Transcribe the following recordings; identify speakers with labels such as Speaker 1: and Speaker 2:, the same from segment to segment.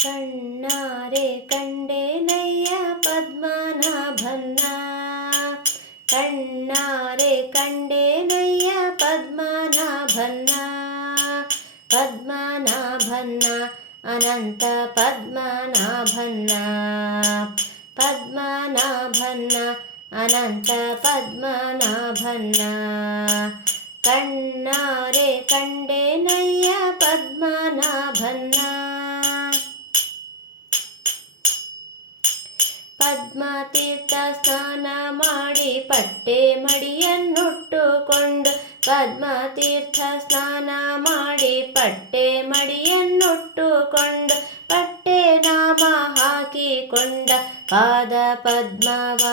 Speaker 1: ಕಣ್ಣಾರೆ ಕಂಡೇನಯ್ಯ ಪದ್ಮನಾಭನ್ನ ಕಣ್ಣಾರೆ ಕಂಡೇನಯ್ಯ ಪದ್ಮನಾಭನ್ನ ಪದ್ಮನಾಭನ್ನ ಅನಂತ ಪದ್ಮನಾಭನ್ನ ಪದ್ಮನಾಭನ್ನ ಅನಂತ ಪದ್ಮನಾಭನ್ನ ಕಣ್ಣಾರೆ ಕಂಡೇನಯ್ಯ ಪದ್ಮನಾಭನ್ನ ಪದ್ಮತೀರ್ಥ ಸ್ನಾನ ಮಾಡಿ ಪಟ್ಟೆ ಮಡಿಯನ್ನುಟ್ಟುಕೊಂಡು ಪದ್ಮತೀರ್ಥ ಸ್ನಾನ ಮಾಡಿ ಪಟ್ಟೆ ಮಡಿಯನ್ನುಟ್ಟುಕೊಂಡು ಪಟ್ಟೆ ನಾಮ ಹಾಕಿಕೊಂಡ ಪಾದ ಪದ್ಮವ.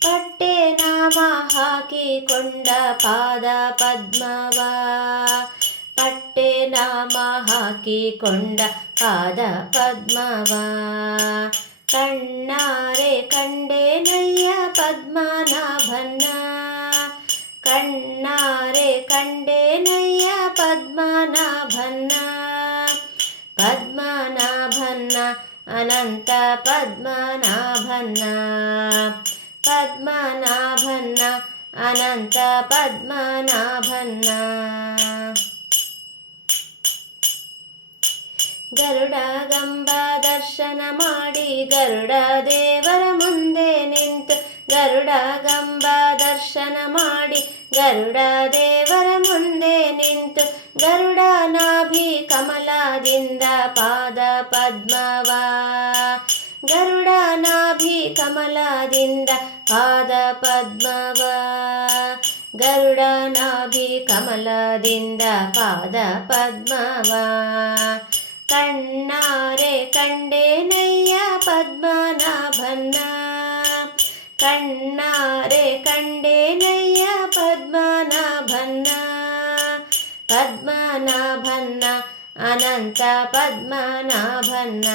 Speaker 1: ಪಟ್ಟೆ ನಾಮ ಹಾಕಿಕೊಂಡ ಪಾದ ಪದ್ಮವ. ಪಟ್ಟೆ ನಾಮ ಹಾಕಿಕೊಂಡ ಪಾದ ಪದ್ಮವ. ಕಣ್ಣಾರೆ ಕಂಡೇನಯ್ಯ ಪದ್ಮನಾಭನ್ನ ಕಣ್ಣಾರೆ ಕಂಡೇನಯ್ಯ ಪದ್ಮನಾಭನ್ನ ಪದ್ಮನಾಭನ್ನ ಅನಂತ ಪದ್ಮನಾಭನ್ನ ಪದ್ಮನಾಭನ್ನ ಅನಂತ ಪದ್ಮನಾಭನ್ನ ಗರುಡ ಗಂಬ ದರ್ಶನ ಮಾಡಿ ಗರುಡ ದೇವರ ಮುಂದೆ ನಿಂತು ಗರುಡ ಗಂಬ ದರ್ಶನ ಮಾಡಿ ಗರುಡ ದೇವರ ಮುಂದೆ ನಿಂತು ಗರುಡ ನಾಭಿ ಕಮಲದಿಂದ ಪಾದ ಪದ್ಮವ. ಗರುಡ ನಾಭಿ ಕಮಲದಿಂದ ಪಾದ ಪದ್ಮವ. ಗರುಡ ನಾಭಿ ಕಮಲದಿಂದ ಪಾದ ಪದ್ಮವ. ಕಣ್ಣಾರೆ ಕಂಡೇನಯ್ಯ ಪದ್ಮನಾಭನ್ನ. ಕಣ್ಣಾರೆ ಕಂಡೇನಯ್ಯ ಪದ್ಮನಾಭನ್ನ. ಪದ್ಮನಾಭನ್ನ ಅನಂತ ಪದ್ಮನಾಭನ್ನ.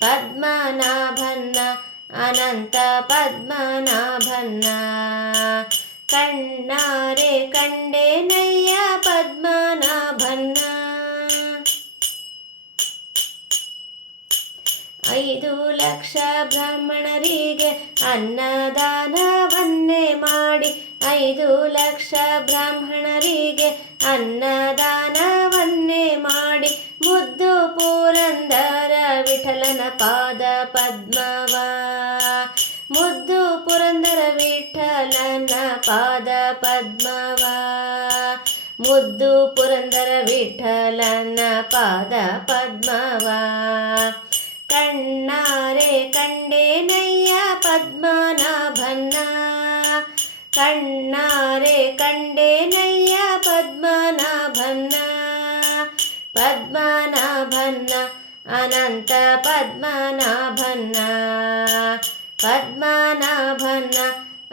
Speaker 1: ಪದ್ಮನಾಭನ್ನ ಅನಂತ ಪದ್ಮನಾಭನ್ನ. ಕಣ್ಣಾರೆ ಕಂಡೇನಯ್ಯ ಐದು ಲಕ್ಷ ಬ್ರಾಹ್ಮಣರಿಗೆ ಅನ್ನದಾನವನ್ನೇ ಮಾಡಿ ಐದು ಲಕ್ಷ ಬ್ರಾಹ್ಮಣರಿಗೆ ಅನ್ನದಾನವನ್ನೇ ಮಾಡಿ ಮುದ್ದು ಪುರಂದರ ವಿಠಲನ ಪಾದ ಪದ್ಮವ. ಮುದ್ದು ಪುರಂದರ ವಿಠಲನ ಪಾದ ಪದ್ಮವ. ಮುದ್ದು ಪುರಂದರ ವಿಠಲನ ಪಾದ ಪದ್ಮವ. ಕಣ್ಣಾರೆ ಕಂಡೇನಯ್ಯ ಪದ್ಮನಾಭನ್ನ ಪದ್ಮನಾಭನ್ನ ಅನಂತ ಪದ್ಮನಾಭನ್ನ ಪದ್ಮನಾಭನ್ನ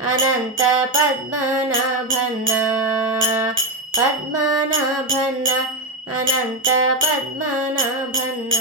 Speaker 1: ಅನಂತ ಪದ್ಮನಾಭನ್ನ ಪದ್ಮನಾಭನ್ನ ಅನಂತ ಪದ್ಮನಾಭನ್ನ